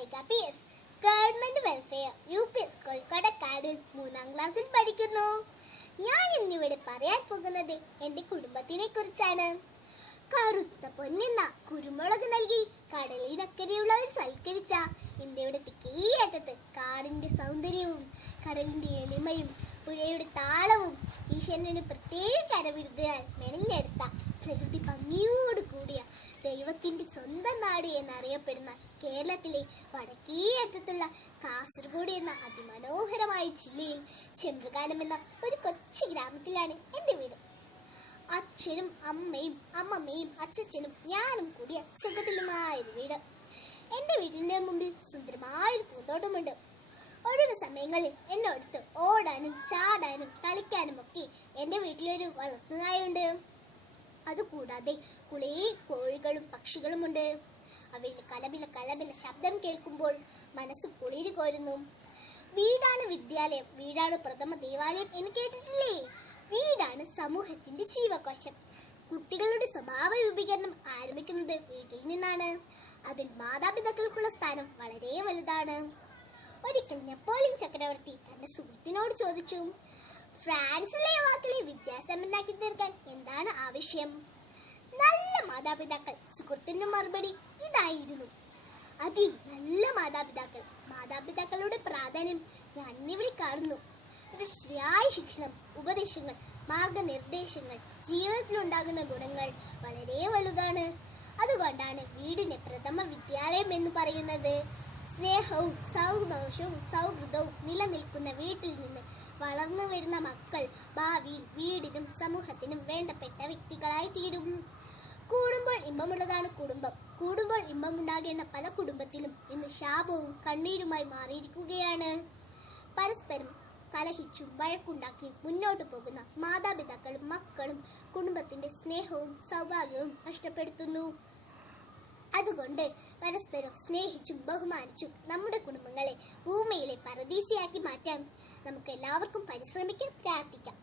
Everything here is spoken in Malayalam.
Vaiga PS government welfare UP school കൊടക്കാടിൽ 3ാം ക്ലാസ്സിൽ പഠിക്കുന്നു. ഞാൻ ഇന്നിവിടെ പറയാൻ പോകുന്നത് എന്റെ കുടുംബത്തിനെ കുറിച്ചാണ്. കറുത്ത പൊന്നെന്ന കുരുമുളക് നൽകി കടലിനക്കരെയുള്ളവർ സൽക്കരിച്ച ഇന്ത്യയുടെ തെക്കേയറ്റത്ത് കാടിന്റെ സൗന്ദര്യവും കടലിന്റെ എളിമയും പുഴയുടെ താളവും ഈശ്വരന് പ്രത്യേക കരവിരുദ്ധയാൽ മെനഞ്ഞെടുത്ത പ്രകൃതി ഭംഗിയോട് കൂടിയ ദൈവത്തിന്റെ സ്വന്തം നാട് എന്നറിയപ്പെടുന്ന കേരളത്തിലെ വടക്കേയറ്റത്തുള്ള കാസർഗോഡ് എന്ന അതിമനോഹരമായ ജില്ലയിൽ ചെമ്പ്രകാനം എന്ന ഒരു കൊച്ചു ഗ്രാമത്തിലാണ് എൻ്റെ വീട്. അച്ഛനും അമ്മയും അമ്മമ്മയും അച്ഛനും ഞാനും കൂടിയ സുഖത്തിലുമായൊരു വീട്. എൻ്റെ വീടിന്റെ മുമ്പിൽ സുന്ദരമായൊരു പൂന്തോട്ടമുണ്ട്. ഒഴിവ് സമയങ്ങളിൽ എന്നോടത്ത് ഓടാനും ചാടാനും കളിക്കാനും ഒക്കെ എൻ്റെ വീട്ടിലൊരു വളർത്തുനായുണ്ട്. അതുകൂടാതെ കുറേ കോഴികളും പക്ഷികളുമുണ്ട്. അവയുടെ കലപില ശബ്ദം കേൾക്കുമ്പോൾ മനസ്സ് കുളിര് കോരുന്നു. വീടാണ് വിദ്യാലയം, വീടാണ് പ്രഥമ ദേവാലയം എന്ന് കേട്ടിട്ടില്ലേ? വീടാണ് സമൂഹത്തിന്റെ ജീവകോശം. കുട്ടികളുടെ സ്വഭാവ രൂപീകരണം ആരംഭിക്കുന്നത് വീട്ടിൽ നിന്നാണ്. അതിൽ മാതാപിതാക്കൾക്കുള്ള സ്ഥാനം വളരെ വലുതാണ്. ഒരിക്കൽ നെപ്പോളിയൻ ചക്രവർത്തി തന്റെ സുഹൃത്തിനോട് ചോദിച്ചു, ഫ്രാൻസിലെ യുവാക്കളെ വിദ്യാസമ്പന്നരാക്കി തീർക്കാൻ എന്താണ് ആവശ്യം? നല്ല മാതാപിതാക്കൾ. സുഹൃത്തിന്റെ മറുപടി ഇതായിരുന്നു, അതിൽ നല്ല മാതാപിതാക്കൾ. മാതാപിതാക്കളുടെ പ്രാധാന്യം ഞാൻ ഇവിടെ കാണുന്നു. ഒരു ശരിയായ ശിക്ഷണം, ഉപദേശങ്ങൾ, മാർഗനിർദ്ദേശങ്ങൾ, ജീവിതത്തിലുണ്ടാകുന്ന ഗുണങ്ങൾ വളരെ വലുതാണ്. അതുകൊണ്ടാണ് വീടിനെ പ്രഥമ വിദ്യാലയം എന്ന് പറയുന്നത്. സ്നേഹവും സൗഹൃദവും നിലനിൽക്കുന്ന വീട്ടിൽ നിന്ന് വളർന്നു വരുന്ന മക്കൾ ഭാവിയിൽ വീടിനും സമൂഹത്തിനും വേണ്ടപ്പെട്ട വ്യക്തികളായി തീരും. കൂടുമ്പോൾ ഇമ്പമുള്ളതാണ് കുടുംബം. കൂടുമ്പോൾ ഇമ്പമുണ്ടാകേണ്ട പല കുടുംബത്തിലും ഇന്ന് ശാപവും കണ്ണീരുമായി മാറിയിരിക്കുകയാണ്. പരസ്പരം കലഹിച്ചും വഴക്കുണ്ടാക്കിയും മുന്നോട്ട് പോകുന്ന മാതാപിതാക്കളും മക്കളും കുടുംബത്തിന്റെ സ്നേഹവും സൗഭാഗ്യവും നഷ്ടപ്പെടുത്തുന്നു. അതുകൊണ്ട് പരസ്പരം സ്നേഹിച്ചും ബഹുമാനിച്ചും നമ്മുടെ കുടുംബങ്ങളെ ഭൂമിയിലെ പരദീസയാക്കി മാറ്റാൻ നമുക്ക് എല്ലാവർക്കും പരിശ്രമിക്കാൻ പ്രാർത്ഥിക്കാം.